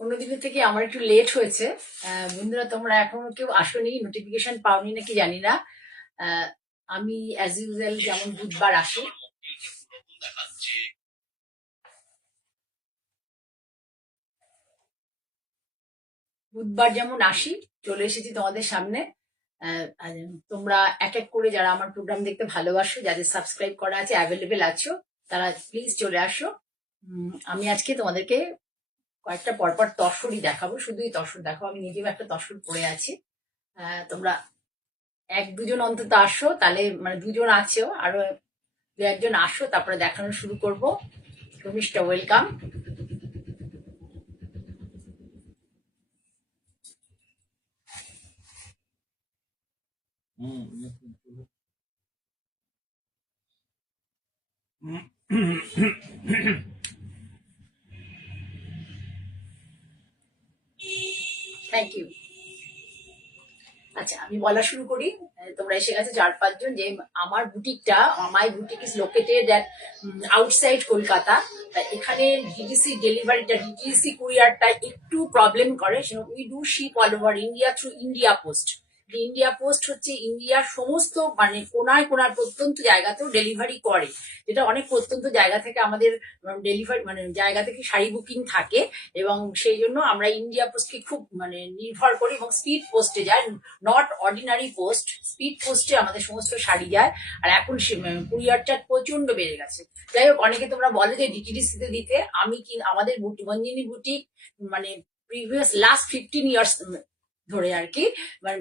অন্যদিনের থেকে আমার একটু লেট হয়েছে। বন্ধুরা, তোমরা এখনো কেউ আসোনি, নোটিফিকেশন পাওনি নাকি জানি না। আমি অ্যাজ ইউজুয়াল যেমন বুধবার আসি, চলে এসেছি তোমাদের সামনে। আর তোমরা এক এক করে যারা আমার প্রোগ্রাম দেখতে ভালোবাসো, যাদের সাবস্ক্রাইব করা আছে, অ্যাভেলেবেল আছো, তারা প্লিজ চলে আসো। আমি আজকে তোমাদেরকে কয়েকটা পরপর তসরই দেখাবো, শুধুই তসর দেখাবো। আমি নিজেও একটা তসর পরে আছি। তোমরা এক দুজন অন্তত আসো, তাহলে মানে দুজন আছেও, আরো দু একজন আসো, তারপরে দেখানো শুরু করবো। শর্মিষ্ঠা, ওয়েলকাম। Thank you. আচ্ছা, আমি বলা শুরু করি। তোমরা এসে গেছে 4-5 জন। যে আমার বুটিকটা, my boutique is located at outside Kolkata. এখানে ডিটিসি ডেলিভারিটা, ডিটিসি কুরিয়ারটা একটু প্রবলেম করে। We do ship all over India through India post. India post হচ্ছে ইন্ডিয়ার সমস্ত মানে কোনায় কোনায় প্রত্যন্ত জায়গাতেও ডেলিভারি করে, যেটা অনেক প্রত্যন্ত জায়গা থেকে আমাদের ডেলিভারি মানে জায়গা থেকে শাড়ি বুকিং থাকে, এবং সেই জন্য আমরা ইন্ডিয়া পোস্টকে খুব মানে নির্ভর করি, এবং স্পিড পোস্টে যায়, নট অর্ডিনারি পোস্ট, স্পিড পোস্টে আমাদের সমস্ত শাড়ি যায়। আর এখন কুরিয়ার চার্জ প্রচন্ড বেড়ে গেছে। যাই হোক, অনেকে তোমরা বলে যে ডিটিডিসি তে দিতে। আমি কি আমাদের মঞ্জিনী বুটিক মানে প্রিভিয়াস লাস্ট 15 ইয়ার্স ধরে আর কি মানে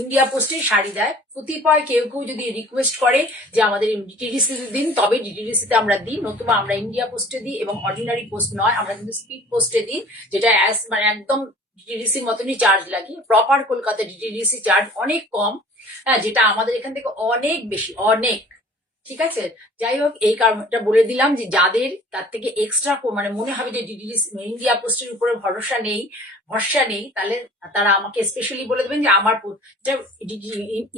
ইন্ডিয়া পোস্টে শাড়ি দেয়। কতিপয় কেউ কেউ যদি রিকোয়েস্ট করে যে আমাদের ডিটিডিসি দিন, তবে ডিটিডিসি তে আমরা দিই, নতুবা আমরা ইন্ডিয়া পোস্টে দিই, এবং অর্ডিনারি পোস্ট নয়, আমরা কিন্তু স্পিড পোস্টে দিই, যেটা মানে একদম ডিটিডিসির মতনই চার্জ লাগে। প্রপার কলকাতা ডিটিডিসি চার্জ অনেক কম, হ্যাঁ, যেটা আমাদের এখান থেকে অনেক বেশি, অনেক। ঠিক আছে, যাই হোক, এই কারণটা বলে দিলাম যে যাদের তার থেকে এক্সট্রা মানে মনে হবে যে ডিটিডিসি ইন্ডিয়া পোস্টের উপরে ভরসা নেই, তাহলে তারা আমাকে স্পেশালি বলে দেবেন যে আমার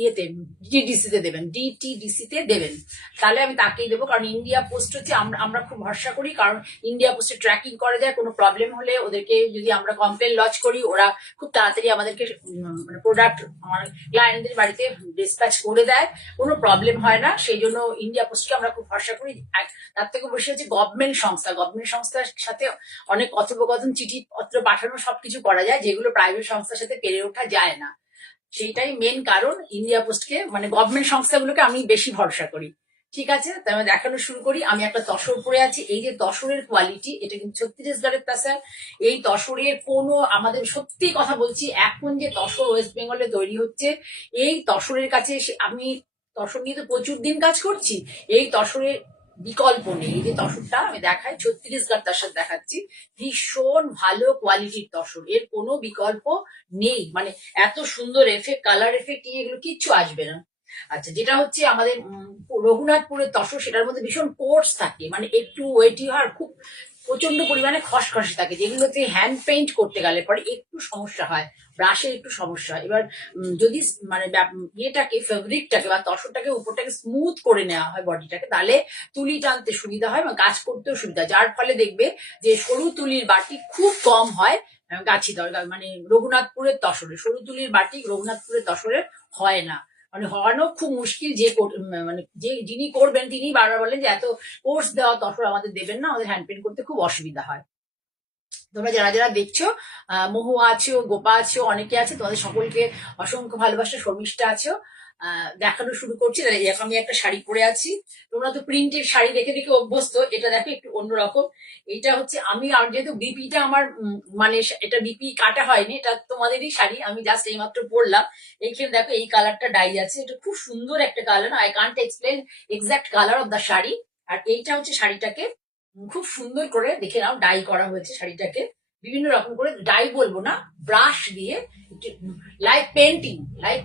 ইয়েতে ডিটিডিসি তে দেবেন, ডিটিডিসি তে দেবেন, তাহলে আমি তাকেই দেবো। কারণ ইন্ডিয়া পোস্ট হচ্ছে আমরা খুব ভরসা করি, কারণ ইন্ডিয়া পোস্টে ট্র্যাকিং করা যায়। কোনো প্রবলেম হলে ওদেরকে যদি আমরা কমপ্লেন লজ করি, ওরা খুব তাড়াতাড়ি আমাদেরকে মানে প্রোডাক্ট আমার ক্লায়েন্টদের বাড়িতে ডিসপ্যাচ করে দেয়, কোনো প্রবলেম হয় না। সেই জন্য ইন্ডিয়া পোস্টকে আমরা খুব ভরসা করি। তার থেকে বেশি হচ্ছে গভর্নমেন্ট সংস্থার সাথে অনেক কথোপকথন, চিঠিপত্র পাঠানো, সবকিছু করা যায়, যেগুলো প্রাইভেট সংস্থার সাথে পেরে ওঠা যায় না। সেইটাই মেন কারণ ইন্ডিয়া পোস্টকে মানে গভর্নমেন্ট সংস্থাগুলোকে আমি বেশি ভরসা করি। ঠিক আছে, তাই আমি দেখানো শুরু করি। আমি একটা তসর পরে আছি। এই যে তসরের কোয়ালিটি, এটা কিন্তু ছত্তিশগড়ের তাসার। এই তসরের কোনো আমাদের সত্যি কথা বলছি, এখন যে তসর ওয়েস্ট বেঙ্গলে তৈরি হচ্ছে, এই তসরের কাছে আমি তসর নিয়ে তো প্রচুর দিন কাজ করছি। এই তসরের বিকল্প নেই। এই যে তসরটা আমি দেখাই, 36 তসর দেখাচ্ছি, ভীষণ ভালো কোয়ালিটির তসর, এর কোনো বিকল্প নেই। মানে এত সুন্দর এফেক্ট, কালার এফেক্ট, এগুলো কিচ্ছু আসবে না। আচ্ছা, যেটা হচ্ছে আমাদের রঘুনাথপুরের তসর, সেটার মধ্যে ভীষণ কোর্স থাকে, মানে একটু ওয়েটি হয়, আর খুব প্রচন্ড পরিমাণে খসখসে থাকে, যেগুলোতে হ্যান্ড পেইন্ট করতে গেলে পরে একটু সমস্যা হয়, ব্রাশে একটু সমস্যা হয়। এবার যদি মানে ইয়েটাকে, ফেব্রিকটাকে বা তসরটাকে উপরটাকে স্মুথ করে নেওয়া হয় বডিটাকে, তাহলে তুলি টানতে সুবিধা হয় এবং কাজ করতেও সুবিধা, যার ফলে দেখবে যে সরু তুলির বাটি খুব কম হয় গাছি দরকার, মানে রঘুনাথপুরের তসরে সরু তুলির বাটি রঘুনাথপুরের তসরে হয় না, মানে হওয়ানো খুব মুশকিল। যে মানে যে যিনি করবেন তিনি বারবার বলেন যে এত কোর্স দেওয়া তসর আমাদের দেবেন না, আমাদের হ্যান্ড পেন্ট করতে খুব অসুবিধা হয়। তোমরা যারা যারা দেখছো, মহুয়া আছো, গোপা আছো, অনেকে আছে, তোমাদের সকলকে অসংখ্য ভালোবাসা, শর্মিষ্ঠা আছো, দেখানো শুরু করছি। এরকম আমি একটা শাড়ি পরে আছি, তোমরা তো প্রিন্টের শাড়ি দেখে দেখে অভ্যস্ত, এটা দেখো একটু অন্যরকম। এটা হচ্ছে আমি, আর যেহেতু বিপিটা আমার মানে এটা বিপি কাটা হয়নি, এটা তোমাদেরই শাড়ি, আমি জাস্ট এইমাত্র পরলাম। এইখানে দেখো এই কালারটা ডাই আছে, এটা খুব সুন্দর একটা colour, I can't explain exact colour of the sari. আর এইটা হচ্ছে শাড়িটাকে খুব সুন্দর করে দেখে নাও ডাই করা হয়েছে শাড়িটাকে, বিভিন্ন রকম করে, ডাই বলবো না, ব্রাশ দিয়ে লাইক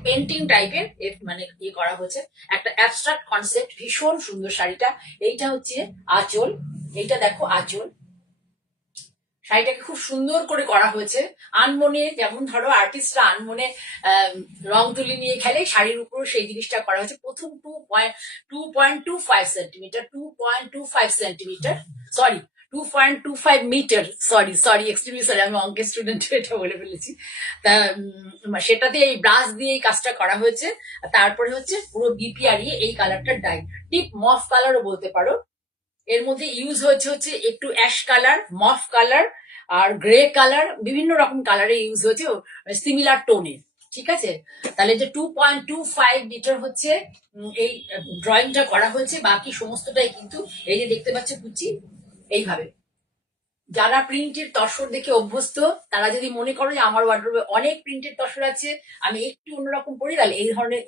পেন্টিং টাইপের মানে ইয়ে করা হয়েছে, একটা অ্যাবস্ট্রাক্ট কনসেপ্ট, ভীষণ সুন্দর শাড়িটা। এইটা হচ্ছে আঁচল, এইটা দেখো আঁচল, শাড়িটাকে খুব সুন্দর করে করা হয়েছে আনমনে, যেমন ধরো আর্টিস্টরা আনমনে রং তুলি নিয়ে খেলে, শাড়ির উপর সেই জিনিসটা করা হয়েছে। প্রথম 2.25 centimetre, 2.25 centimetre, sorry 2.25 metre, sorry extremely sorry, আমি অঙ্কের স্টুডেন্ট, এটা বলে ফেলেছি। তা সেটাতে এই ব্রাশ দিয়ে এই কাজটা করা হয়েছে। তারপরে হচ্ছে পুরো বিপিআরিয়ে এই কালারটা ডাই, ডিপ মফ কালারও বলতে পারো। এর মধ্যে ইউজ হচ্ছে একটু অ্যাশ কালার, মফ কালার আর গ্রে কালার, বিভিন্ন রকম কালারে ইউজ হয়েছে সিমিলার টোনে। ঠিক আছে, তাহলে যে 2.25 মিটার হচ্ছে এই ড্রয়িংটা করা হয়েছে, বাকি সমস্তটাই কিন্তু এই যে দেখতে পাচ্ছে কুচি এইভাবে। যারা প্রিন্টের তসর দেখে অভ্যস্ত, তারা যদি মনে করো যে আমার ওয়ার্ডরোবে অনেক প্রিন্টের তসর আছে, আমি একটু অন্যরকম পরি, তাহলে এই ধরনের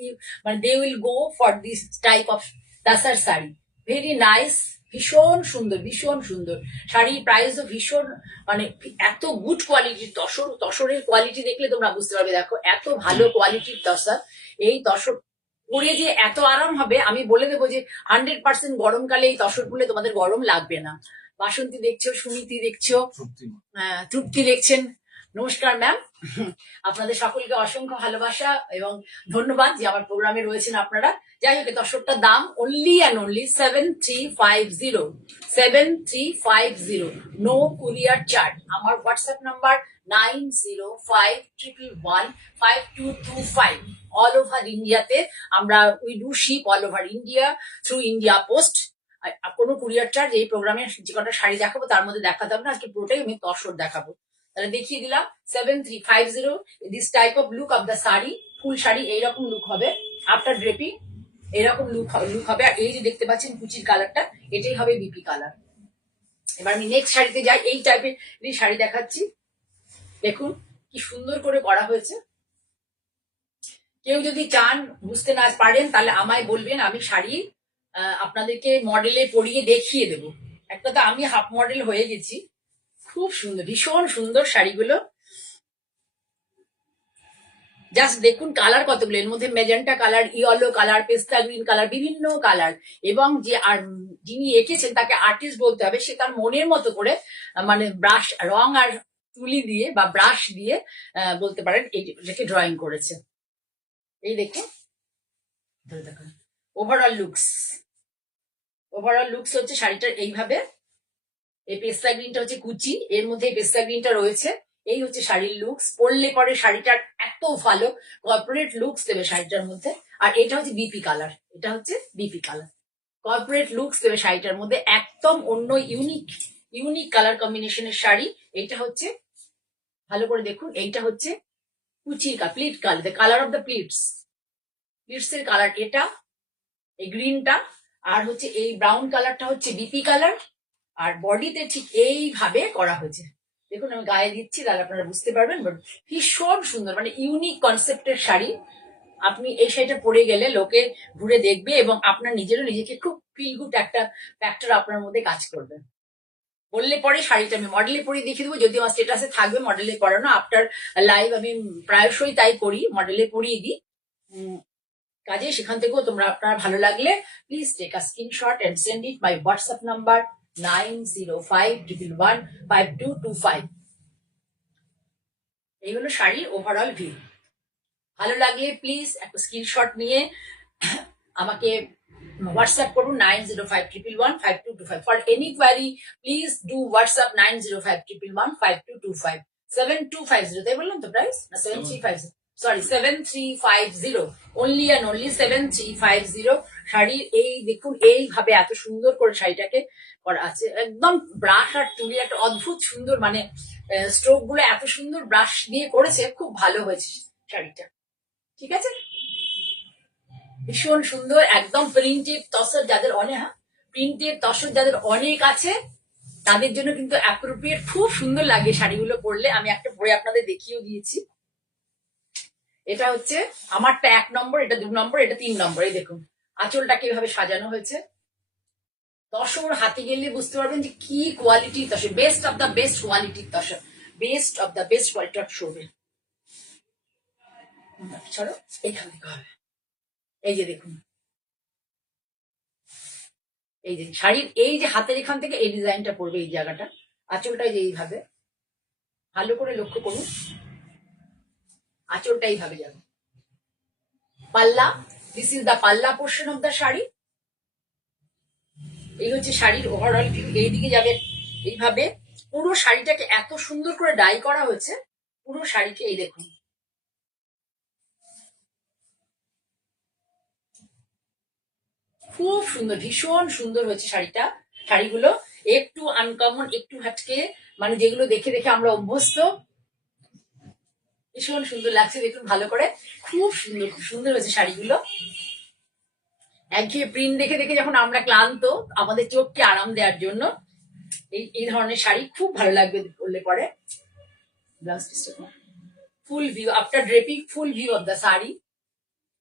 মানে they will go for this type of তাসার শাড়ি। ভেরি নাইস, ভীষণ সুন্দর, ভীষণ সুন্দর শাড়ির প্রাইসও ভীষণ, মানে এত গুড কোয়ালিটির তসর, তসরের কোয়ালিটি দেখলে তোমরা বুঝতে পারবে। দেখো এত ভালো কোয়ালিটির তসর, এই তসর পরে যে এত আরাম হবে, আমি বলে দেবো যে 100% গরমকালে এই তসর পরলে তোমাদের গরম লাগবে না। বাসন্তী দেখছো, সুমিতি দেখছো, তৃপ্তি দেখছেন, নমস্কার ম্যাম, আপনাদের সকলকে অসংখ্য ভালোবাসা এবং ধন্যবাদ যে আমার প্রোগ্রামে রয়েছেন আপনারা। যাই হোক, দর্শকটার দাম only and only 7350, 7350, no courier charge. আমার হোয়াটসঅ্যাপ নাম্বার 9051115225। অল ওভার ইন্ডিয়াতে আমরা, we do ship all over India through India post. কোনো কুরিয়ার চার্জ, এই প্রোগ্রামে যে কটা শাড়ি দেখাবো তার মধ্যে দেখাতে হবে না, আজকে পুরোটাই আমি তসর দেখাবো। তাহলে দেখিয়ে দিলাম 7350, this type of look of the sari, full sari এইরকম লুক হবে, আফটার ড্রেপিং এরকম লুক হবে। আর এই যে দেখতে পাচ্ছেন কুচির কালারটা, এটাই হবে বিপি কালার। এবার আমি নেক্সট শাড়িতে যাই, এই টাইপের শাড়ি দেখাচ্ছি, দেখুন কি সুন্দর করে করা হয়েছে। কেউ যদি চান, বুঝতে না পারেন, তাহলে আমায় বলবেন, আমি শাড়ি আপনাদেরকে মডেলে পরিয়ে দেখিয়ে দেব। একটা তো আমি হাফ মডেল হয়ে গেছি। খুব সুন্দর, ভীষণ সুন্দর শাড়িগুলো, জাস্ট দেখুন কালার কতগুলো, এর মধ্যে মেজেন্টা কালার, ইয়েলো কালার, পেস্তা গ্রিন কালার, বিভিন্ন কালার। এবং যে আর যিনি এঁকেছেন তাকে আর্টিস্ট বলতে হবে, সে তার মনের মতো করে মানে ব্রাশ, রং আর তুলি দিয়ে বা ব্রাশ দিয়ে বলতে পারেন এটাকে ড্রয়িং করেছে। এই দেখুন, ওভারঅল লুকস হচ্ছে শাড়িটার এইভাবে। এই পেস্তা গ্রিনটা হচ্ছে কুচি, এর মধ্যে এই পেস্তা গ্রিনটা রয়েছে। এই হচ্ছে শাড়ির লুকস, পরলে পরে শাড়িটার এত ভালো কর্পোরেট লুকস দেবে শাড়িটার মধ্যে। আর এটা হচ্ছে বিপি কালার, এটা হচ্ছে বিপি কালার, কর্পোরেট লুকস দেবে শাড়িটার মধ্যে, একদম অন্য ইউনিক কালার কম্বিনেশনের শাড়ি। এটা হচ্ছে, ভালো করে দেখুন, এইটা হচ্ছে কুচির pleat colour, the colour of the pleats এর কালার এটা, এই গ্রিনটা, আর হচ্ছে এই ব্রাউন কালারটা হচ্ছে বিপি কালার। আর বডিতে ঠিক এইভাবে করা হয়েছে, দেখুন আমি গায়ে দিচ্ছি তাহলে আপনারা বুঝতে পারবেন। ভীষণ সুন্দর, মানে ইউনিক কনসেপ্টের শাড়ি, আপনি এই শাড়িটা পরে গেলে লোকে ঘুরে দেখবে এবং আপনার নিজেরও নিজেকে খুব ফিল গুড একটা ফ্যাক্টর আপনার মধ্যে কাজ করবে। বললে পরে শাড়িটা আমি মডেলে পরিয়ে দেখিয়ে দেবো, যদি আমার স্টেটাসে থাকবে মডেলে পরানো আফটার লাইভ, আমি প্রায়শই তাই করি, মডেলে পরিয়ে দিই। কাজে সেখান থেকেও তোমরা আপনার ভালো লাগলে please take a screenshot and send it my WhatsApp number 9051115225। এই হলো শাড়ির ওভারঅল ভিউ। ভালো লাগলে প্লিজ একটা স্ক্রিনশট নিয়ে আমাকে হোয়াটসঅ্যাপ করুন 9051115225। For any query please do WhatsApp 9051115225। 7250, তাই বললাম তো প্রাইস না 7350, সরি 7350, অনলি অ্যান্ড অনলি 7350। শাড়ির এই দেখুন এইভাবে এত সুন্দর করে শাড়িটাকে করা আছে, একদম ব্রাশ আর চুড়ি একটা অদ্ভুত সুন্দর, মানে স্ট্রোক গুলো এত সুন্দর ব্রাশ দিয়ে করেছে, খুব ভালো হয়েছে শাড়িটা। ঠিক আছে, ভীষণ সুন্দর, একদম প্রিন্টেড তসর যাদের অনেক, প্রিন্টেড তসর যাদের অনেক আছে তাদের জন্য কিন্তু অ্যাপ্রোপ্রিয়েট, খুব সুন্দর লাগে শাড়িগুলো পরলে। আমি একটা পরে আপনাদের দেখিয়েও দিয়েছি। এটা হচ্ছে আমারটা 1 নম্বর, এটা 2 নম্বর, এটা 3 নম্বর। এই দেখুন আঁচলটা কিভাবে সাজানো হয়েছে। তসর হাতে গেলে বুঝতে পারবেন যে কি quality tussar, best of the best কোয়ালিটির tussar, best of the best quality of শোবে। চলো এখান থেকে হবে। এই যে দেখুন, এই যে শাড়ির এই যে হাতের এখান থেকে এই ডিজাইনটা পড়বে, এই জায়গাটা আঁচলটা যে এইভাবে, ভালো করে লক্ষ্য করুন, আঁচলটা এইভাবে যাবে। পাল্লা, দিস ইজ দ্য পাল্লা পোর্শন অফ দ্য শাড়ি। এই হচ্ছে শাড়ির ওভারঅল ভিউ। এইদিকে যাবে এইভাবে। পুরো শাড়িটাকে এত সুন্দর করে ডাই করা হয়েছে, পুরো শাড়িকে এই দেখুন, খুব সুন্দর, ভীষণ সুন্দর হয়েছে শাড়িটা। শাড়িগুলো একটু আনকমন, একটু হাটকে, মানে যেগুলো দেখে দেখে আমরা অভ্যস্ত, ভীষণ সুন্দর লাগছে। দেখুন ভালো করে, খুব সুন্দর, খুব সুন্দর হয়েছে শাড়িগুলো। একঘেয়ে প্রিন্ট দেখে দেখে যখন আমরা ক্লান্ত, আমাদের চোখকে আরাম দেওয়ার জন্য এই ধরনের শাড়ি খুব ভালো লাগবে পরলে পরে। ফুল view after draping, full view of the sari.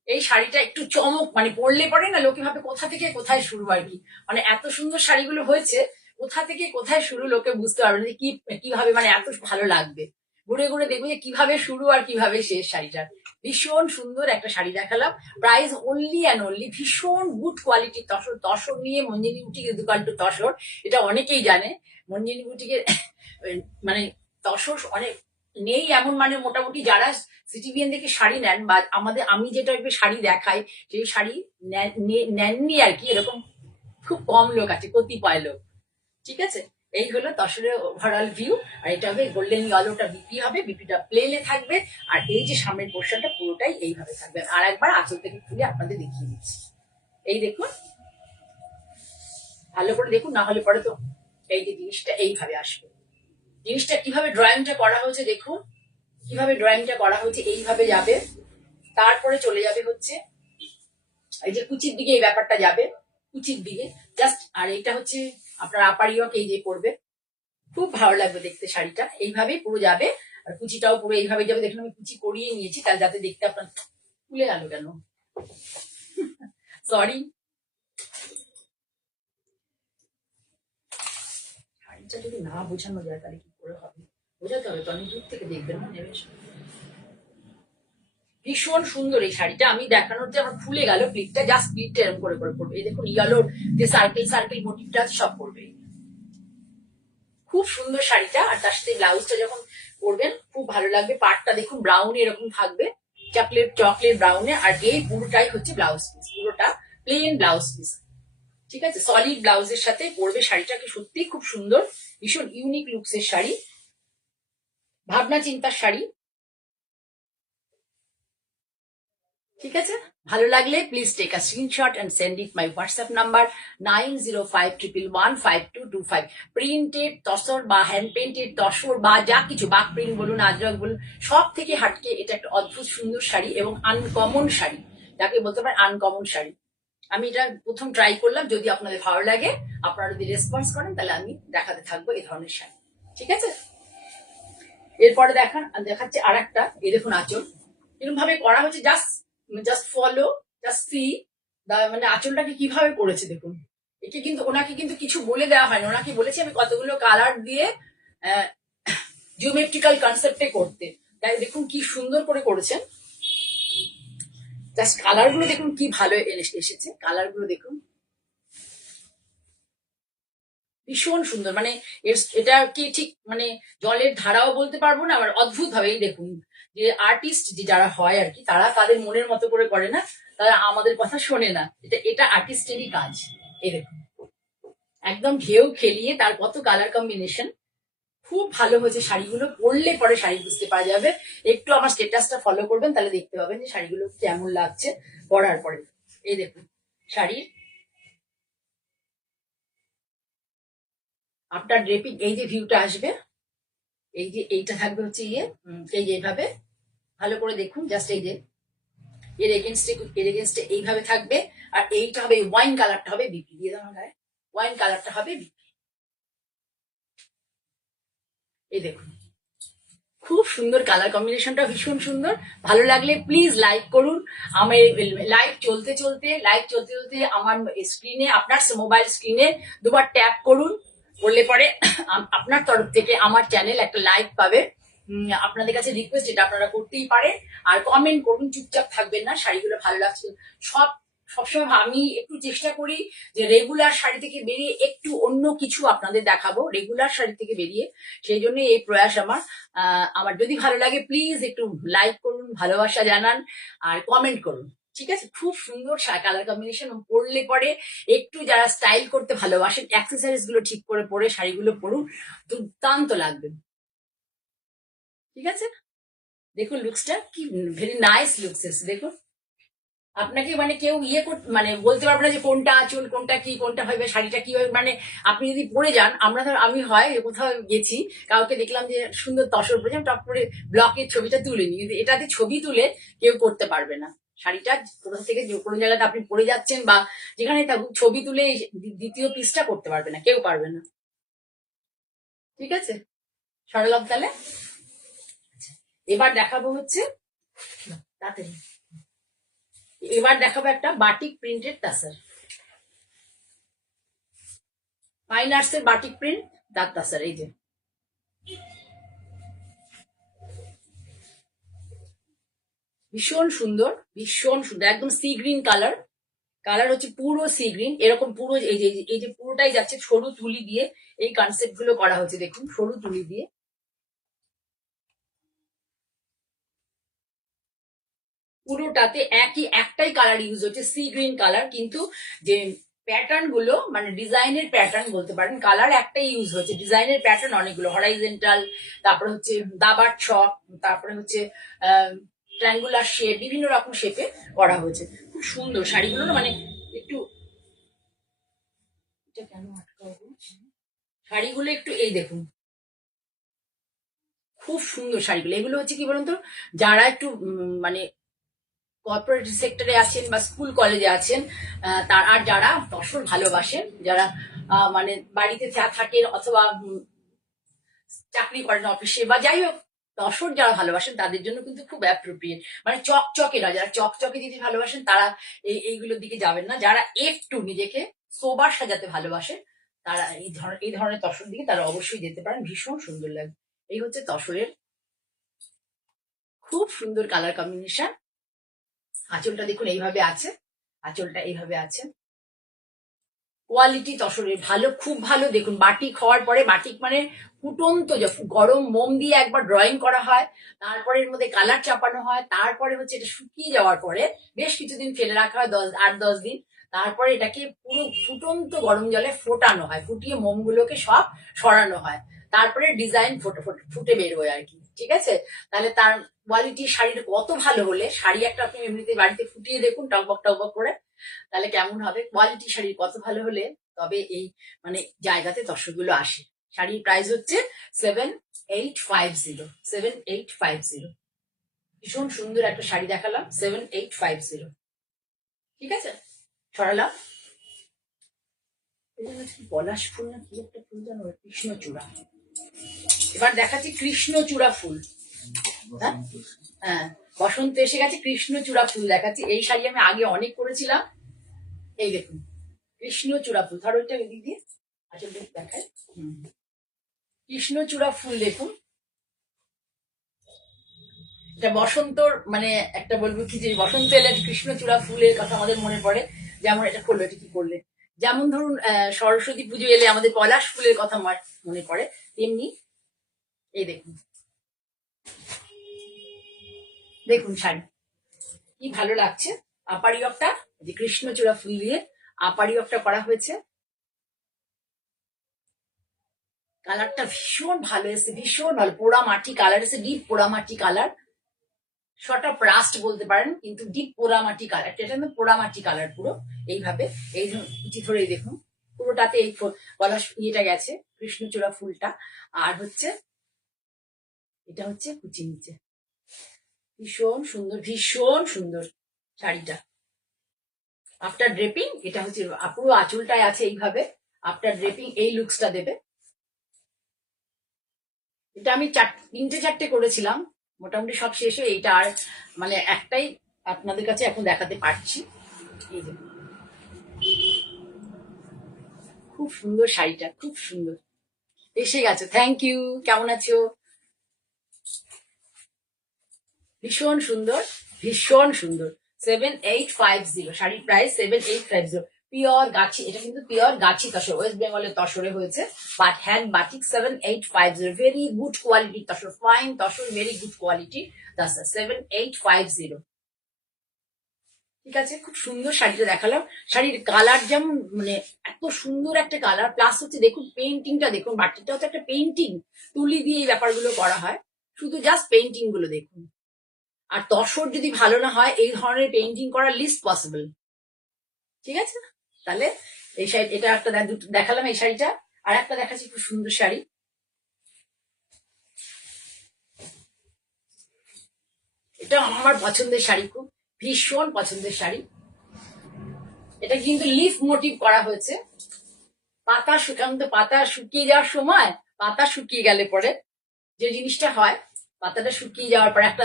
এই শাড়িটা একটু চমক, মানে পরলে পরে না লোকে ভাবে কোথা থেকে কোথায় শুরু আর কি, মানে এত সুন্দর শাড়িগুলো হয়েছে, কোথা থেকে কোথায় শুরু লোকে বুঝতে পারবে না কি কিভাবে, মানে এত ভালো লাগবে। ঘুরে ঘুরে দেখবে যে কিভাবে শুরু আর কিভাবে শেষ শাড়িটার। ভীষণ সুন্দর একটা শাড়ি দেখালাম, প্রাইস অনলি অ্যান্ড অনলি, ভীষণ গুড কোয়ালিটির তসর। তসর নিয়ে Manjini boutique is equal to tussar, এটা অনেকেই জানে। মঞ্জিনী বুটিকের মানে তসর অনেক নেই এমন, মানে মোটামুটি যারা সিটিভিএন থেকে শাড়ি নেন বা আমাদের, আমি যে টাইপের শাড়ি দেখাই সেই শাড়ি নেননি আর কি, এরকম খুব কম লোক আছে, কতিপয় লোক। ঠিক আছে, এই হলো তসরের ওভারঅল ভিউ। আর এটা হবে গোল্ডেন ইয়েলোটা বিপি হবে, বিপিটা প্লেনে থাকবে, আর এই যে সামনের পোর্শনটা পুরোটাই এইভাবে থাকবে। আর একবার আঁচল থেকে খুলে আপনাদের দেখিয়ে দিচ্ছি। এই দেখুন, ভালো করে দেখুন, না হলে পরে তো এই যে জিনিসটা এইভাবে আসবে। জিনিসটা কিভাবে ড্রয়িংটা করা হয়েছে দেখুন, কিভাবে ড্রয়িংটা করা হয়েছে, এইভাবে যাবে, তারপরে চলে যাবে হচ্ছে এই যে কুচির দিকে, এই ব্যাপারটা যাবে কুচির দিকে জাস্ট। আর এটা হচ্ছে আপনার আপার ইয়ক, এই যে পড়বে, খুব ভালো লাগবে দেখতে শাড়িটা। এইভাবেই পুরো যাবে, আর কুচিটাও পুরো এইভাবে যাবে। দেখুন আমি কুচি করিয়ে নিয়েছি, তাহলে যাতে দেখতে আপনার খুলে গেল কেন, সরি। শাড়িটা যদি না বোঝানো যায় তাহলে কি করে হবে, বোঝাতে হবে তো, অনেক দূর থেকে দেখবেন না নেবে। ভীষণ সুন্দর এই শাড়িটা, আমি দেখানোর যে আমার খুলে গেল ক্লিপটা, জাস্ট ক্লিপটা এরকম করে করে পড়বে। এই দেখুন ইয়েলোর যে সার্কেল সার্কেল মোটিভটা আছে সব পড়বে, খুব সুন্দর শাড়িটা। আর তার সাথে ব্লাউজটা যখন পরবেন খুব ভালো লাগবে। পাটটা দেখুন ব্রাউনে এরকম থাকবে, চকলেট চকলেট ব্রাউনে। আর এই পুরোটাই হচ্ছে ব্লাউজ পিস, পুরোটা প্লেন ব্লাউজ পিস। ঠিক আছে, সলিড ব্লাউজের সাথে পরবে শাড়িটাকে, সত্যি খুব সুন্দর, ভীষণ ইউনিক লুকস এর শাড়ি, ভাবনা চিন্তার শাড়ি। ঠিক আছে, ভালো লাগলে please take a screenshot and send it my WhatsApp number 9051115225। Printed tussar বা হ্যান্ড পেন্টেড তসর বা যা কিছু, বাক প্রিন্ট বলুন, আজরক বলুন, সব থেকে হাটকে এটা একটা অদ্ভুত সুন্দর শাড়ি এবং আনকমন শাড়ি, যাকে বলতে পারেন আনকমন শাড়ি। আমি এটা প্রথম ট্রাই করলাম, যদি আপনাদের ভালো লাগে, আপনারা যদি রেসপন্স করেন, তাহলে আমি দেখাতে থাকবো এই ধরনের শাড়ি। ঠিক আছে, এরপরে দেখাচ্ছে আর একটা, এই দেখুন আঁচল এরকম ভাবে করা হচ্ছে, just just follow, just see মানে আঁচলটাকে কিভাবে করেছে দেখুন। একে কিন্তু ওনাকে কিন্তু কিছু বলে দেওয়া হয়নি, ওনাকে বলেছি আমি কতগুলো কালার দিয়ে জিওমেট্রিক্যাল কনসেপ্টে করতে। তাই দেখুন কি সুন্দর করে করেছেন। জাস্ট কালার গুলো দেখুন কি ভালো এসেছে, কালার গুলো দেখুন ভীষণ সুন্দর। মানে এটা কি ঠিক মানে জলের ধারাও বলতে পারবো না, আবার অদ্ভুত ভাবে এই দেখুন যে আর্টিস্ট যে যারা হয় আর কি, তারা তাদের মনের মতো করে করে না, তারা আমাদের কথা শোনে না, এটা আর্টিস্টেরই কাজ। এই দেখুন একদম ঢেউ খেলিয়ে তার কত কালার কম্বিনেশন, খুব ভালো হয়েছে শাড়িগুলো। পরলে পরে শাড়ি বুঝতে পারা যাবে। একটু আমার স্টেটাসটা ফলো করবেন, তাহলে দেখতে পাবেন যে শাড়িগুলো কেমন লাগছে পরার পরে। এই দেখুন শাড়ির আপনার ড্রেপিং, এই যে ভিউটা আসবে, এই যে এইটা থাকবে হচ্ছে এই যে এইভাবে ভালো করে দেখুন, জাস্ট এই যে এর এগেনস্টে এইভাবে থাকবে। আর এইটা হবে ওয়াইন কালারটা হবে বিপি দিয়ে দেওয়া গায়ে, ওয়াইন কালারটা হবে বিপি। এই দেখুন খুব সুন্দর কালার কম্বিনেশনটা, ভীষণ সুন্দর। ভালো লাগলে প্লিজ লাইক করুন। আমার লাইভ চলতে চলতে আমার স্ক্রিনে, আপনার মোবাইল স্ক্রিনে দুবার ট্যাপ করুন, করলে পরে আপনার তরফ থেকে আমার চ্যানেল একটা লাইক পাবে। আপনাদের কাছে রিকোয়েস্ট, এটা আপনারা করতেই পারেন। আর কমেন্ট করুন, চুপচাপ থাকবেন না। শাড়িগুলো ভালো লাগছে সবসময় আমি একটু চেষ্টা করি যে রেগুলার শাড়ি থেকে বেরিয়ে একটু অন্য কিছু আপনাদের দেখাবো, রেগুলার শাড়ি থেকে বেরিয়ে। সেই জন্য এই প্রয়াস আমার। আমার যদি ভালো লাগে প্লিজ একটু লাইক করুন, ভালোবাসা জানান আর কমেন্ট করুন, ঠিক আছে? খুব সুন্দর কালার কম্বিনেশন। পরলে পরে একটু যারা স্টাইল করতে ভালোবাসেন, অ্যাক্সেসরিজ গুলো ঠিক করে পরে শাড়িগুলো পরুন, দুর্দান্ত লাগবে। ঠিক আছে, দেখুন লুকসটা কি ভেরি নাইস লুকস এসে দেখুন। আপনাকে মানে কেউ মানে বলতে পারবে না যে কোনটা আঁচল, কোনটা কি, কোনটা হবে, শাড়িটা কি হবে। মানে আপনি যদি পরে যান, আমরা ধর আমি হয় কোথাও গেছি, কাউকে দেখলাম যে সুন্দর তসর পরে টপ করে ব্লকের ছবিটা তুলে নি, কিন্তু এটাতে ছবি তুলে কেউ করতে পারবে না। শাড়িটা কোথা থেকে যে কোনো জায়গাতে আপনি পরে যাচ্ছেন বা যেখানে থাকুক, ছবি তুলে দ্বিতীয় পিসটা করতে পারবে না, কেউ পারবে না। ঠিক আছে, সরলাম তাহলে। এবার দেখাবো হচ্ছে, তাড়াতাড়ি এবার দেখাবো একটা বাটিক প্রিন্টেড তাসার, ফাইন আর্টসের বাটিক প্রিন্ট তার তাসার। এই যে ভীষণ সুন্দর, ভীষণ সুন্দর, একদম সি গ্রিন কালার। কালার হচ্ছে পুরো সি গ্রিন, এরকম পুরো এই যে পুরোটাই যাচ্ছে সরু তুলি দিয়ে। এই কনসেপ্ট গুলো করা হচ্ছে দেখুন, সরু তুলি দিয়ে পুরোটাতে একটাই কালার ইউজ হচ্ছে, সি গ্রিন কালার, কিন্তু যে প্যাটার্ন গুলো মানে ডিজাইনের প্যাটার্ন বলতে পারেন, কালার একটাই ইউজ হচ্ছে, ডিজাইনের প্যাটার্ন অনেকগুলো, হরাইজেন্টাল, তারপরে হচ্ছে দাবার ছক, তারপরে হচ্ছে ট্রায়াঙ্গুলার শেপ, বিভিন্ন রকম শেপে করা হয়েছে। খুব সুন্দর শাড়িগুলো না, মানে একটু এটা কেন আটকাবো, শাড়িগুলো একটু এই দেখুন, খুব সুন্দর শাড়িগুলো। এগুলো হচ্ছে কি বলুন তো, যারা একটু মানে কর্পোরেট সেক্টরে আছেন বা স্কুল কলেজে আছেন, তার আর যারা তসর ভালোবাসেন, যারা মানে বাড়িতে থাকেন অথবা চাকরি করেন অফিসে বা যাই হোক, তসর যারা ভালোবাসেন তাদের জন্য কিন্তু খুব অ্যাপ্রোপ্রিয়েট। মানে চকচকে না, যারা চকচকে যদি ভালোবাসেন তারা এইগুলোর দিকে যাবেন না। যারা একটু নিজেকে সোবার সাজাতে ভালোবাসেন, তারা এই ধরনের তসর দিকে তারা অবশ্যই যেতে পারেন, ভীষণ সুন্দর লাগে। এই হচ্ছে তসরের খুব সুন্দর কালার কম্বিনেশন। আঁচলটা দেখুন এইভাবে আছে, আঁচলটা এইভাবে আছে। কোয়ালিটি তসরের ভালো, খুব ভালো। দেখুন বাটিক হওয়ার পরে, বাটিক মানে ফুটন্ত গরম মোম দিয়ে একবার ড্রয়িং করা হয়, তারপরে এর মধ্যে কালার চাপানো হয়, তারপরে হচ্ছে এটা শুকিয়ে যাওয়ার পরে বেশ কিছুদিন ফেলে রাখা হয়, 8-10 দিন। তারপরে এটাকে পুরো ফুটন্ত গরম জলে ফোটানো হয়, ফুটিয়ে মোমগুলোকে সব সরানো হয়, তারপরে ডিজাইন ফুটে বের হয় আর কি। ঠিক আছে, তাহলে তার কোয়ালিটি শাড়ির কত ভালো হলে, শাড়ি একটা আপনি এমনিতে বাড়িতে ফুটিয়ে দেখুন টকবক টকবক করে, তাহলে কেমন হবে। কোয়ালিটি শাড়ির কত ভালো হলে তবে এই মানে জায়গাতে দর্শকগুলো আসে। শাড়ির প্রাইস হচ্ছে 7850, 7850। ভীষণ সুন্দর একটা শাড়ি দেখালাম, 7850। ঠিক আছে, সরালাম। পলাশ ফুল না কি একটা ফুল জানো, কৃষ্ণচূড়া। এবার দেখাচ্ছি কৃষ্ণচূড়া ফুল। হ্যাঁ, বসন্ত এসে গেছে, কৃষ্ণচূড়া ফুল দেখাচ্ছি। এই শাড়ি আমি আগে অনেক করেছিলাম। এই দেখুন কৃষ্ণচূড়া ফুল, ধরো এটা দিদি আচ্ছা দেখায়। কৃষ্ণচূড়া ফুল দেখুন, এটা বসন্তর মানে একটা বলবো কি যে বসন্ত এলে কৃষ্ণচূড়া ফুলের কথা আমাদের মনে পড়ে। যেমন এটা করলো, এটা কি করলে, যেমন ধরুন সরস্বতী পুজো এলে আমাদের পলাশ ফুলের কথা মনে পড়ে, তেমনি এই দেখুন, দেখুন শাড়ি কি ভালো লাগছে। আপারি ওয়ার্কটা যে কৃষ্ণচূড়া ফুল দিয়ে আপারি ওয়ার্কটা করা হয়েছে, কালারটা ভীষণ ভালো এসেছে, ভীষণ ভালো, পোড়া মাটি কালার এসে, ডিপ পোড়া মাটি কালার, শর্ট অফ রাস্ট বলতে পারেন, কিন্তু ডিপ পোড়ামাটি কালার, এটা কিন্তু পোড়ামাটি কালার পুরো। এইভাবে এই কুচি ধরে দেখুন পুরোটাতে এই গলা ইয়েটা গেছে কৃষ্ণচূড়া ফুলটা। আর হচ্ছে এটা হচ্ছে কুচি নিচে, ভীষণ সুন্দর, ভীষণ সুন্দর শাড়িটা। আফটার ড্রেপিং এটা হচ্ছে পুরো আঁচলটায় আছে এইভাবে, আফটার ড্রেপিং এই লুকসটা দেবে। এটা আমি তিনটে চারটে করেছিলাম, মোটামুটি সব শেষে এইটা আর মানে একটাই আপনাদের কাছে এখন দেখাতে পারছি। এই যে খুব সুন্দর শাড়িটা, খুব সুন্দর এসে গেছে। থ্যাংক ইউ, কেমন আছো? ভীষণ সুন্দর, ভীষণ সুন্দর। 7850 শাড়ির প্রাইস 7850। পিওর গাছি, এটা কিন্তু পিওর গাছি তসর, ওয়েস্ট বেঙ্গলের তসরে হয়েছে, but hand batik 7850, very good quality tussar, fine tussar, very good quality tussar, 7850। ঠিক আছে, খুব সুন্দর শাড়িটা দেখালাম। শাড়ির কালার যেমন মানে এত সুন্দর একটা কালার, প্লাস হচ্ছে দেখুন পেইন্টিংটা দেখুন, বাটিকটা হচ্ছে একটা পেইন্টিং, তুলি দিয়ে এই ব্যাপারগুলো করা হয়, শুধু জাস্ট পেইন্টিং গুলো দেখুন। আর তসর যদি ভালো না হয়, এই ধরনের পেইন্টিং করার লিস্ট পসিবল। ঠিক আছে, তাহলে এই শাড়ি, এটা একটা দেখালাম এই শাড়িটা। আর একটা দেখাচ্ছি খুব সুন্দর শাড়ি, এটা আমার পছন্দের শাড়ি, খুব ভীষণ পছন্দের শাড়ি। এটা কিন্তু লিফ মোটিভ করা হয়েছে, পাতা শুকান্ত, পাতা শুকিয়ে যাওয়ার সময়, পাতা শুকিয়ে গেলে পরে যে জিনিসটা হয়, পাতাটা শুকিয়ে যাওয়ার পর একটা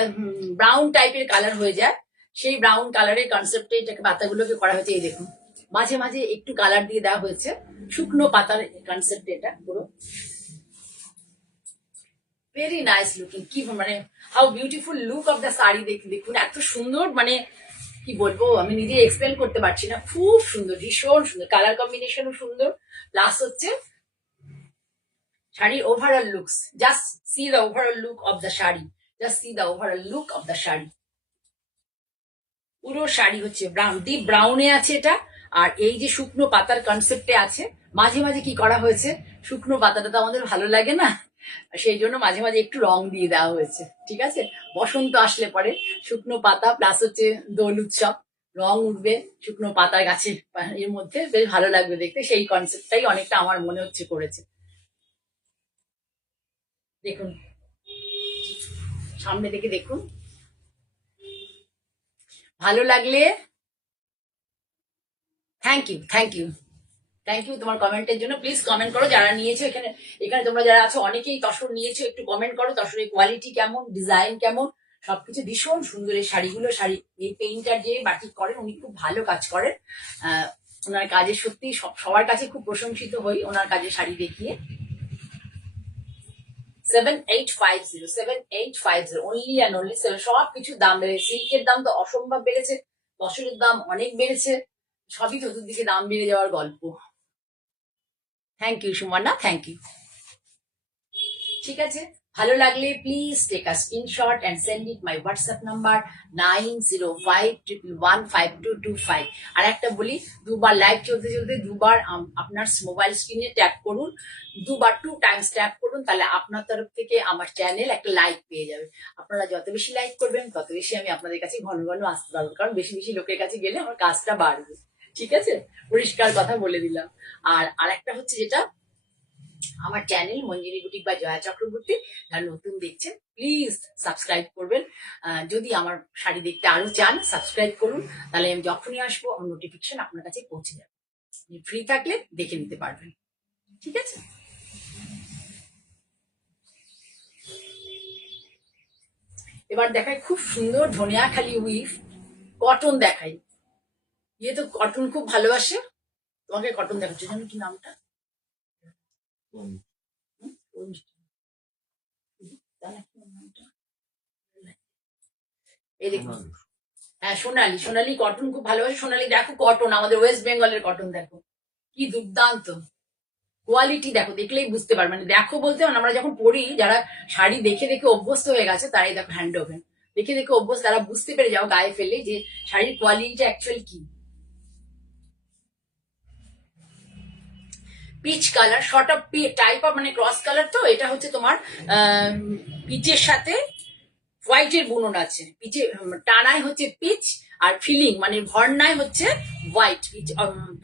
ব্রাউন টাইপের কালার হয়ে যায়, সেই ব্রাউন কালারের কনসেপ্টে এটাকে পাতাগুলোকে করা হয়েছে। এই দেখুন মাঝে মাঝে একটু কালার দিয়ে দেওয়া হয়েছে, শুকনো পাতার কনসেপ্ট এটা পুরো, ভেরি নাইস লুকিং। কি মানে how beautiful look of the sari, দেখুন এত সুন্দর, মানে কি বলবো আমি নিজে এক্সপ্লেন করতে পারছি না, খুব সুন্দর, ভীষণ সুন্দর, কালার কম্বিনেশনও সুন্দর, প্লাস হচ্ছে শাড়ির overall looks, just see the overall look of the sari, just see the overall look of the sari. পুরো শাড়ি হচ্ছে ব্রাউন, ডিপ ব্রাউনে আছে এটা। আর এই যে শুকনো পাতার কনসেপ্টে আছে, মাঝে মাঝে কি করা হয়েছে, শুকনো পাতাটা তো আমাদের ভালো লাগে না, সেই জন্য মাঝে মাঝে একটু রং দিয়ে দেওয়া হয়েছে। ঠিক আছে, বসন্ত আসলে পরে শুকনো পাতা প্লাস হচ্ছে দোল উৎসব, রং উঠবে শুকনো পাতার গাছের এর মধ্যে, বেশ ভালো লাগবে দেখতে, সেই কনসেপ্টটাই অনেকটা আমার মনে হচ্ছে করেছে। দেখুন সামনে থেকে দেখুন, ভালো লাগলে thank you, thank you, thank you তোমার কমেন্টের জন্য। প্লিজ কমেন্ট করো যারা নিয়েছো, এখানে এখানে তোমরা যারা আছো অনেকেই তসর নিয়েছো, একটু কমেন্ট করো তসরের কোয়ালিটি কেমন, ডিজাইন কেমন, সবকিছু ভীষণ সুন্দর। এই শাড়িগুলো, শাড়ি এই পেইন্টার যে বাটিক করেন উনি খুব ভালো কাজ করেন, ওনার কাজে সত্যি সবার কাছে খুব প্রশংসিত হই ওনার কাজে শাড়ি দেখিয়ে। 7850, 7850 অনলি অ্যান্ড অনলি। সব কিছুর দাম বেড়েছে, সিল্কের দাম তো অসম্ভব বেড়েছে, তসরের দাম অনেক বেড়েছে, সবই চতুর্দিকে দাম বেড়ে যাওয়ার গল্প। Thank you Sumana, thank you. ঠিক আছে, ভালো লাগলে please take a screenshot and send it my WhatsApp number 9051115225। আর একটা বলি, দুবার লাইভ চলতে চলতে দুবার আপনার মোবাইল স্ক্রিনে ট্যাপ করুন, দুবার 2 টাইমস ট্যাপ করুন, তাহলে আপনার তরফ থেকে আমার চ্যানেল একটা লাইক পেয়ে যাবে। আপনারা যত বেশি লাইক করবেন তত বেশি আমি আপনাদের কাছে ঘন ঘন আসতে পারবো, কারণ বেশি বেশি লোকের কাছে গেলে আমার কাজটা বাড়বে। ঠিক আছে, পরিষ্কার কথা বলে দিলাম। আর আরেকটা হচ্ছে যেটা, আমার চ্যানেল মঞ্জিরি বুটিক বা জয়া চক্রবর্তী, যারা নতুন দেখছেন প্লিজ সাবস্ক্রাইব করবেন। যদি আমার শাড়ি দেখতে আরো চান সাবস্ক্রাইব করুন, তাহলে আমি যখনই আসবো আমার নোটিফিকেশন আপনার কাছে পৌঁছে যাবে, ফ্রি থাকলে দেখে নিতে পারবেন। ঠিক আছে, এবার দেখাই খুব সুন্দর ধনিয়াখালি উইফ কটন দেখাই। ইয়ে তো কটন খুব ভালোবাসে, তোমাকে কটন দেখাচ্ছে, জানো কি নামটা? এই দেখুন, হ্যাঁ সোনালি, সোনালি কটন খুব ভালোবাসে। সোনালি দেখো কটন, আমাদের ওয়েস্ট বেঙ্গলের কটন দেখো কি দুর্দান্ত কোয়ালিটি, দেখো দেখলেই বুঝতে পারবে। মানে দেখো বলতে মানে আমরা যখন পড়ি, যারা শাড়ি দেখে দেখে অভ্যস্ত হয়ে গেছে তারাই দেখো হ্যান্ড ওভেন দেখে দেখে অভ্যস্ত, তারা বুঝতে পেরে যাও গায়ে ফেললে যে শাড়ির কোয়ালিটিটা অ্যাকচুয়ালি কি। Peach colour, short of type of মানে ক্রস কালার, তো এটা হচ্ছে তোমার পিচের সাথে হোয়াইটের বুনন আছে। পিচে টানায় হচ্ছে পিচ, আর ফিলিং মানে ভর্নায় হচ্ছে হোয়াইট।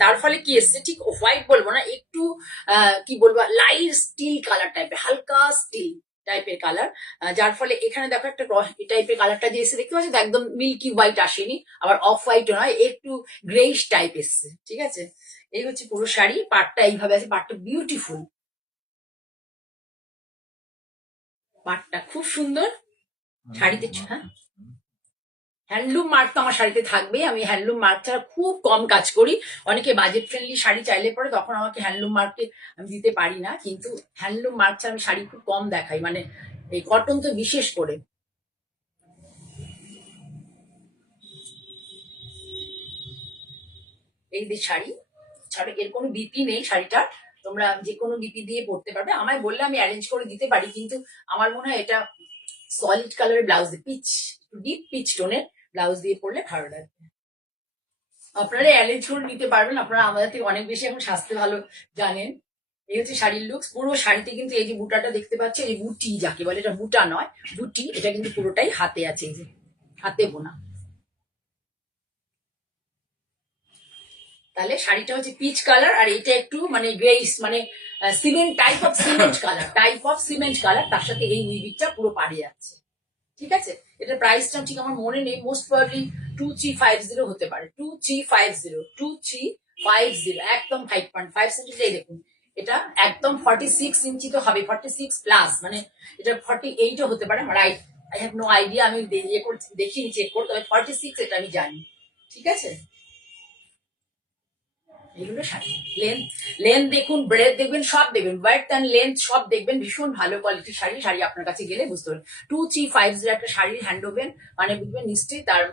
তার ফলে কি এসছে, ঠিক হোয়াইট বলবো না, একটু কি বলবো, লাইট স্টিল কালার টাইপের, হালকা স্টিল টাইপের কালার। যার ফলে এখানে দেখো একটা এই টাইপের কালারটা যে এসে দেখতে পাচ্ছ, একদম মিল্কি হোয়াইট আসেনি, আবার অফ হোয়াইটও নয়, একটু গ্রেইশ টাইপ এসছে। ঠিক আছে, এই হচ্ছে পুরো শাড়ি। পাটটা এইভাবে আছে, পাটটা বিউটিফুল, পাটটা খুব সুন্দর শাড়িতে। হ্যাঁ, হ্যান্ডলুম মার্ক তো আমার শাড়িতে থাকবেই। আমি হ্যান্ডলুম মার্ক ছাড়া খুব কম কাজ করি। অনেকে বাজেট ফ্রেন্ডলি শাড়ি চাইলে পরে তখন আমাকে হ্যান্ডলুম মার্কে আমি দিতে পারি না, কিন্তু হ্যান্ডলুম মার্ক ছাড়া আমি শাড়ি খুব কম দেখাই, মানে এই কটন তো বিশেষ করে। এই যে শাড়ি, ছাড়া এর কোনো বিপি নেই শাড়িটা, তোমরা যে কোনো বিপি দিয়ে পরতে পারবে। আমায় বললে আমি অ্যারেঞ্জ করে দিতে পারি, কিন্তু আমার মনে হয় এটা সলিড কালারের ব্লাউজ, পিচ ডিপ পিচ টোনের ব্লাউজ দিয়ে পরলে ভালো লাগবে। আপনারা অ্যারেঞ্জ করে নিতে পারবেন, আপনারা আমাদের থেকে অনেক বেশি এখন স্বাস্থ্য ভালো জানেন। এই হচ্ছে শাড়ির লুকস। পুরো শাড়িতে কিন্তু এই যে বুটাটা দেখতে পাচ্ছি, এই বুটি যাকে বলে, এটা বুটা নয়, বুটি, এটা কিন্তু পুরোটাই হাতে আছে, এই যে হাতে বোনা। তাহলে শাড়িটা হচ্ছে পিচ কালার, আর এটা একটু মানে গ্রেইস মানে cement type of cement colour, type of cement colour, তার সাথে এই উইভিকটা পুরো পাড়ে যাচ্ছে। ঠিক আছে, এটার প্রাইসটা ঠিক আমার মনে নেই, মোস্ট প্রবাবলি 2350 হতে পারে, 2350, একদম 5.5 সেন্টিমিটার। এই দেখুন, এটা একদম 46 ইঞ্চি তো হবে, 46 প্লাস, মানে এটা 48ও হতে পারে, right, I have no idea, আমি ইয়ে করে দেখিনি, চেক করে, তবে 46 এটা আমি জানি। ঠিক আছে, এগুলো শাড়ি লেন্থ, লেন্থ দেখুন, ব্রেড দেখবেন, সব দেখবেন, ব্রেড অ্যান্ড লেন্থ সব দেখবেন, ভীষণ ভালো কোয়ালিটির শাড়ি। শাড়ি আপনার কাছে গেলে বুঝতে পারবেন 2350 একটা শাড়ির হ্যান্ড ওভেন মানে বুঝবেন নিশ্চয়ই তার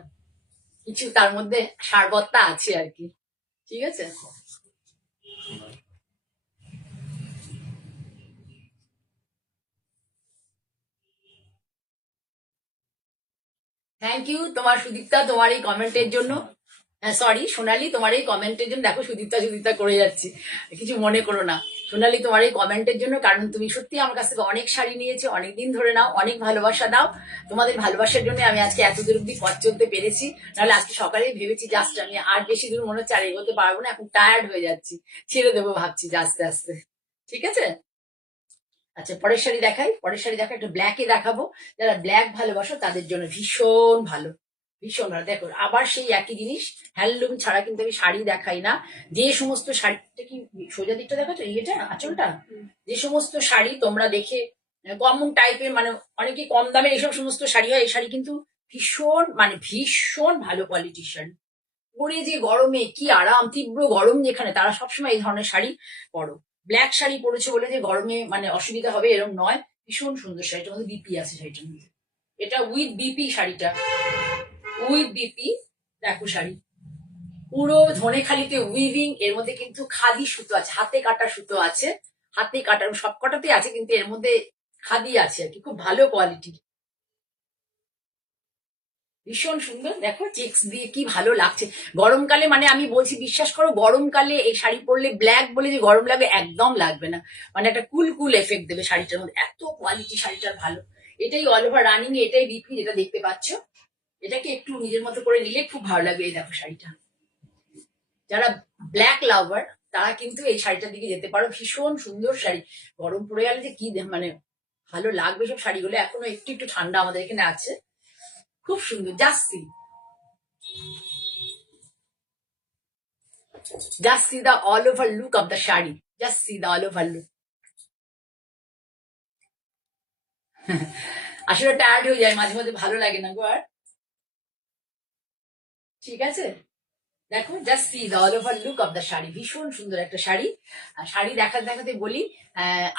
কিছু তার মধ্যে সারবত্তা আছে আর কি। ঠিক আছে, থ্যাংক ইউ তোমার সুদীপ্তা, তোমার এই কমেন্টের জন্য। হ্যাঁ সরি সোনালি, তোমার এই কমেন্টের জন্য, দেখো সুদীপ্তা সুদীপ্তা করে যাচ্ছি, কিছু মনে করো না। সোনালি, তোমার এই কমেন্টের জন্য, কারণ তুমি সত্যি আমার কাছ থেকে অনেক শাড়ি নিয়েছো, অনেকদিন ধরে নাও, অনেক ভালোবাসা দাও। তোমাদের ভালোবাসার জন্য আমি আজকে এত দূর অব্দি পথ চলতে পেরেছি, নাহলে আজকে সকালেই ভেবেছি জাস্ট আমি আর বেশি দূর মনে হচ্ছে আর এগোতে পারবো না, এখন টায়ার্ড হয়ে যাচ্ছি, ছেড়ে দেবো ভাবছি যে আস্তে আস্তে। ঠিক আছে, আচ্ছা পরের শাড়ি দেখাই, পরের শাড়ি দেখো, একটু ব্ল্যাকে দেখাবো। যারা ব্ল্যাক ভালোবাসো তাদের জন্য ভীষণ ভালো, ভীষণ ভালো। দেখো আবার সেই একই জিনিস, হ্যান্ডলুম ছাড়া কিন্তু আমি শাড়ি দেখাই না। যে সমস্ত শাড়িটা কি সোজা দিকটা দেখাচ্ছ, ইয়েটা আঁচলটা, যে সমস্ত শাড়ি তোমরা দেখে কমন টাইপের, মানে অনেকে কম দামের এইসব সমস্ত শাড়ি হয়, এই শাড়ি কিন্তু ভীষণ মানে ভীষণ ভালো কোয়ালিটির শাড়ি। পরে যে গরমে কি আরাম, তীব্র গরম যেখানে, তারা সবসময় এই ধরনের শাড়ি পরো। ব্ল্যাক শাড়ি পরেছে বলে যে গরমে মানে অসুবিধা হবে এরকম নয়, ভীষণ সুন্দর শাড়িটার মধ্যে বিপি আছে শাড়িটার মধ্যে, এটা উইথ বিপি শাড়িটা, উইথ বিপি। দেখো শাড়ি পুরো ধনেখালিতে উইভিং, এর মধ্যে কিন্তু খাদি সুতো আছে, হাতে কাটা সুতো আছে, হাতে কাটা সব কটাতে আছে, কিন্তু এর মধ্যে খাদি আছে আর কি, খুব ভালো কোয়ালিটি, ভীষণ সুন্দর। দেখো চেক্স দিয়ে কি ভালো লাগছে গরমকালে, মানে আমি বলছি বিশ্বাস করো, গরমকালে এই শাড়ি পরলে ব্ল্যাক বলে যে গরম লাগবে একদম লাগবে না, মানে একটা কুল কুল এফেক্ট দেবে শাড়িটার মধ্যে, এত কোয়ালিটি শাড়িটার ভালো। এটাই অল ওভার রানিং, এটাই বিপি যেটা দেখতে পাচ্ছ, এটাকে একটু নিজের মতো করে নিলে খুব ভালো লাগবে। এই দেখো শাড়িটা, যারা ব্ল্যাক লাভার তারা কিন্তু এই শাড়িটার দিকে যেতে পারো, ভীষণ সুন্দর শাড়ি। গরম পড়ে গেলে যে কি মানে ভালো লাগবে সব শাড়িগুলো, এখনো একটু একটু ঠান্ডা আমাদের এখানে আছে, খুব সুন্দর। জাস্তি, just see the all over look of the shari, just see the all over look. আসলে টায়ার্ড হয়ে যায় মাঝে মধ্যে, ভালো লাগে না গো আর। ঠিক আছে, দেখো just see the all over look of the sari, ভীষণ সুন্দর একটা শাড়ি। আর শাড়ি দেখাতে দেখাতে বলি,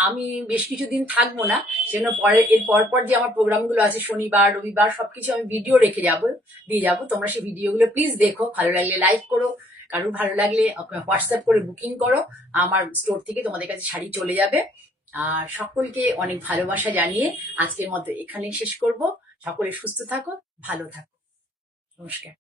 আমি বেশ কিছুদিন থাকবো না, সেজন্য পরে এর পর পর যে আমার প্রোগ্রামগুলো আছে শনিবার রবিবার সবকিছু আমি ভিডিও রেখে দিয়ে যাবো। তোমরা সেই ভিডিওগুলো প্লিজ দেখো, ভালো লাগলে লাইক করো, কারোর ভালো লাগলে হোয়াটসঅ্যাপ করে বুকিং করো, আমার স্টোর থেকে তোমাদের কাছে শাড়ি চলে যাবে। আর সকলকে অনেক ভালোবাসা জানিয়ে আজকের মতো এখানেই শেষ করব। সকলে সুস্থ থাকো, ভালো থাকো, নমস্কার।